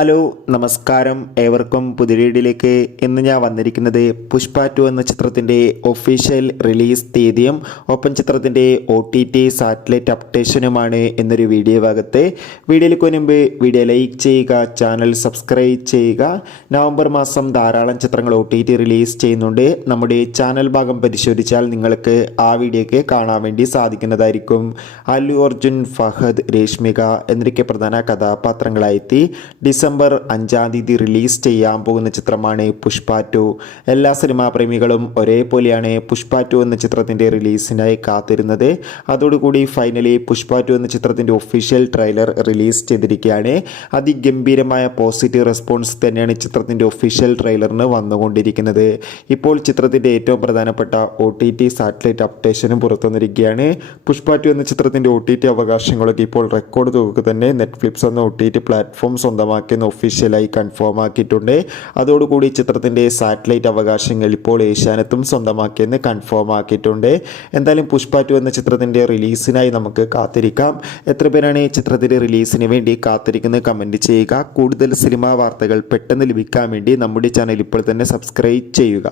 Hello നമസ്കാരം, ഏവർക്കും പുതിയ വീഡിയോയിലേക്ക്. ഇന്ന് ഞാൻ വന്നിരിക്കുന്നത് പുഷ്പ 2 എന്ന ചിത്രത്തിൻ്റെ ഒഫീഷ്യൽ റിലീസ് തീയതിയും ഒപ്പം ചിത്രത്തിൻ്റെ OTT സാറ്റലൈറ്റ് അപ്ഡേഷനുമാണ് എന്നൊരു വീഡിയോ ഭാഗത്ത്. വീഡിയോയിലേക്ക് മുൻപ് വീഡിയോ ലൈക്ക് ചെയ്യുക, ചാനൽ സബ്സ്ക്രൈബ് ചെയ്യുക. നവംബർ മാസം ധാരാളം ചിത്രങ്ങൾ OTT റിലീസ് ചെയ്യുന്നുണ്ട്. നമ്മുടെ ചാനൽ ഭാഗം പരിശോധിച്ചാൽ നിങ്ങൾക്ക് ആ വീഡിയോയ്ക്ക് കാണാൻ വേണ്ടി സാധിക്കുന്നതായിരിക്കും. അല്ലു അർജുൻ, ഫഹദ്, രേഷ്മിക എന്നൊക്കെ പ്രധാന കഥാപാത്രങ്ങളായെത്തി ഡിസംബർ 5 റിലീസ് ചെയ്യാൻ പോകുന്ന ചിത്രമാണ് പുഷ്പ 2. എല്ലാ സിനിമാ പ്രേമികളും ഒരേപോലെയാണ് പുഷ്പ 2 എന്ന ചിത്രത്തിൻ്റെ റിലീസിനായി കാത്തിരുന്നത്. അതോടുകൂടി ഫൈനലി പുഷ്പ 2 എന്ന ചിത്രത്തിൻ്റെ ഒഫീഷ്യൽ ട്രെയിലർ റിലീസ് ചെയ്തിരിക്കുകയാണ്. അതിഗംഭീരമായ പോസിറ്റീവ് റെസ്പോൺസ് തന്നെയാണ് ചിത്രത്തിൻ്റെ ഒഫീഷ്യൽ ട്രെയിലറിന് വന്നുകൊണ്ടിരിക്കുന്നത്. ഇപ്പോൾ ചിത്രത്തിൻ്റെ ഏറ്റവും പ്രധാനപ്പെട്ട OTT സാറ്റലൈറ്റ് അപ്ഡേഷനും പുറത്തുവന്നിരിക്കുകയാണ്. പുഷ്പ 2 എന്ന ചിത്രത്തിൻ്റെ OTT അവകാശങ്ങളൊക്കെ ഇപ്പോൾ റെക്കോർഡ് തുക തന്നെ നെറ്റ്ഫ്ലിക്സ് എന്ന OTT പ്ലാറ്റ്ഫോം സ്വന്തമാക്കി ഒഫീഷ്യലായി കൺഫേം ആക്കിയിട്ടുണ്ട്. അതോടുകൂടി ചിത്രത്തിൻ്റെ സാറ്റലൈറ്റ് അവകാശങ്ങൾ ഇപ്പോൾ ഏഷ്യാനെറ്റും സ്വന്തമാക്കിയെന്ന് കൺഫേം ആക്കിയിട്ടുണ്ട്. എന്തായാലും പുഷ്പ 2 എന്ന ചിത്രത്തിൻ്റെ റിലീസിനായി നമുക്ക് കാത്തിരിക്കാം. എത്ര പേരാണ് ചിത്രത്തിൻ്റെ റിലീസിന് വേണ്ടി കാത്തിരിക്കുന്നത് കമൻറ്റ് ചെയ്യുക. കൂടുതൽ സിനിമാ വാർത്തകൾ പെട്ടെന്ന് ലഭിക്കാൻ വേണ്ടി നമ്മുടെ ചാനൽ ഇപ്പോൾ തന്നെ സബ്സ്ക്രൈബ് ചെയ്യുക.